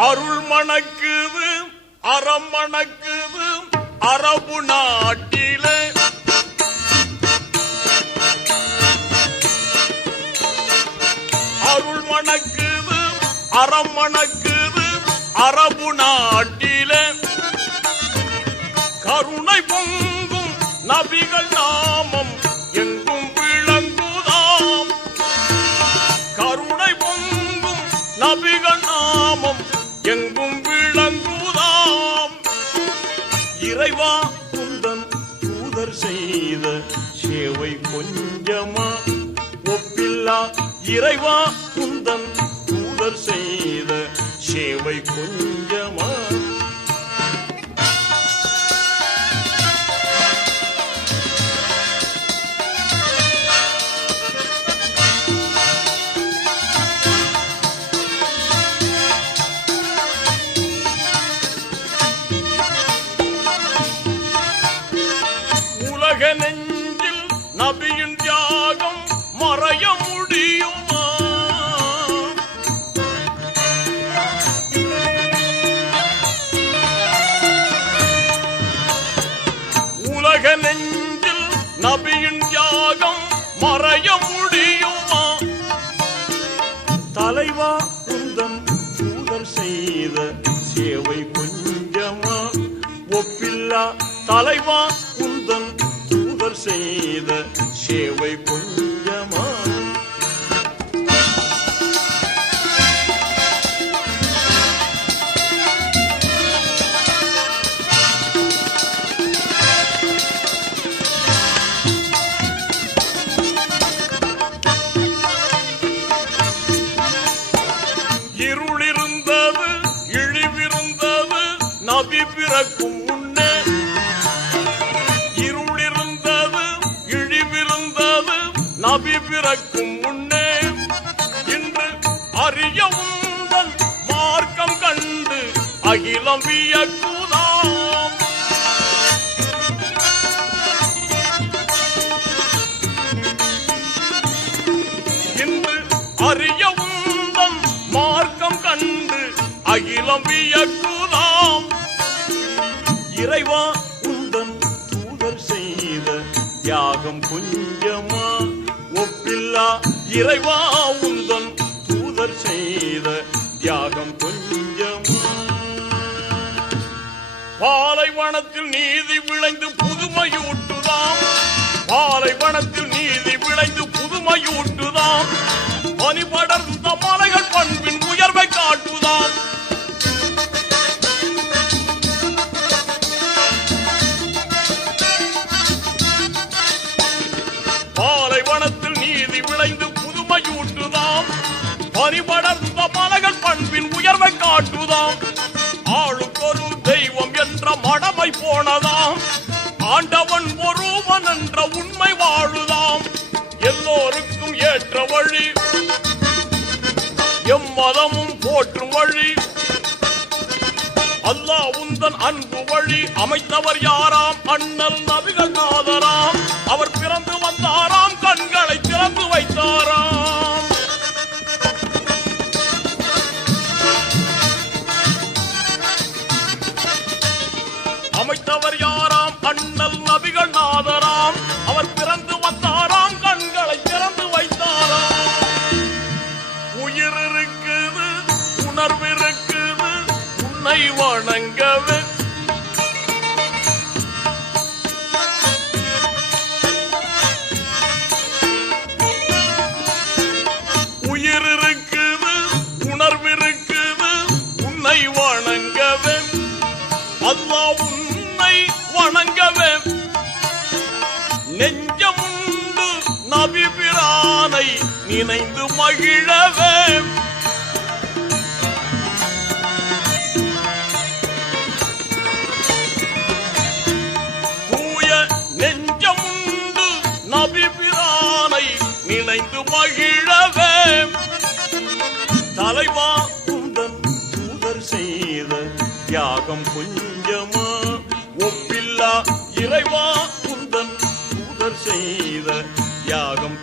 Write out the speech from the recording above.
அருள் மணக்குது அறம் மணக்குது அரபு நாட்டிலே அருள் மணக்குது அறம் மணக்குது அரபு நாட்டிலே கருணை பொங்கும் நபிகள் நாமம் எங்கும் விளங்குதாம் கருணை பொங்கும் நபிகள் நாமம் எங்கும் விளங்குதாம் இறைவா குந்தன் தூதர் செய்த சேவை கொஞ்சமா ஒப்பில்லா இறைவா குந்தன் தூதர் செய்த சேவை கொஞ்சமா நெஞ்சில் நபியின் தியாகம் மறைய முடியுமா உலக நெஞ்சில் நபியின் தியாகம் மறைய முடியுமா தலைவா குந்தன் தூதர் செய்த சேவை கொஞ்சமா ஒப்பில்லா தலைவா குந்தன் தூதர் செய்த சேவை கொஞ்சமா இருளிருந்தது இழிவிருந்தது நபி பிறக்கும் முன்னே இருளிருந்தது இழிவிருந்தது நபி பிறக்கும் முன்னே இன்று அறிய உந்தன் மார்க்கம் கண்டு அகிலம் வியக்குதாம் இன்று அறிய உந்தன் மார்க்கம் கண்டு அகிலம் வியக்குதாம் இறைவா உந்தன் தூதர் செய்த தியாகம் கொஞ்சமா ஒப்பில்லா இறைவா உந்தன் தூதர் செய்த தியாகம் கொஞ்சமா பாலைவனத்தில் நீதி விளைந்து புதுமையூட்டுதாம் பாலைவனத்தில் நீதி விளைந்து புதுமையூட்டுதாம் பனி படர்ந்த மலைகள் பண்பின் உயர்வை காட்டுதாம் பாலைவனத்தில் நீதி விளைந்து புதுமையூட்டுதாம் பனி படர்ந்த மலைகள் பண்பின் உயர்வை காட்டுதாம் ஆளுக்கொரு தெய்வம் என்ற மடமை போனதாம் ஆண்டவன் ஒருவன் என்ற உண்மை வாழுதாம் எல்லோருக்கும் ஏற்ற வழி எம்மதமும் போற்றும் வழி அல்லாஹ் உந்தன் அன்பு வழி அமைத்தவர் யாராம் அண்ணல் நபிகள் நாதராம் அவர் பிறந்து வந்தாராம் கண்களை திறந்து வைத்தாராம் அமைத்தவர் யாராம் அண்ணல் நபிகள் நாதராம் அவர் பிறந்து வந்தாராம் கண்களை திறந்து வைத்தாராம் உயிர் இருக்குது உணர்வு இருக்குது உன்னை வணங்கவே உயிர் இருக்குது உணர்வு இருக்குது உன்னை வணங்கவே அல்லாஹ் உன்னை வணங்கவே நெஞ்சமுண்டு நபி பிரானை நினைந்து மகிழவே தூய நெஞ்சமுண்டு நபி பிரானை நினைந்து மகிழவே தலைவா குந்தன் தூதர் செய்த தியாகம் கொஞ்சமா ஒப்பில்லா இறைவா குந்தன் தூதர் செய்த தியாகம்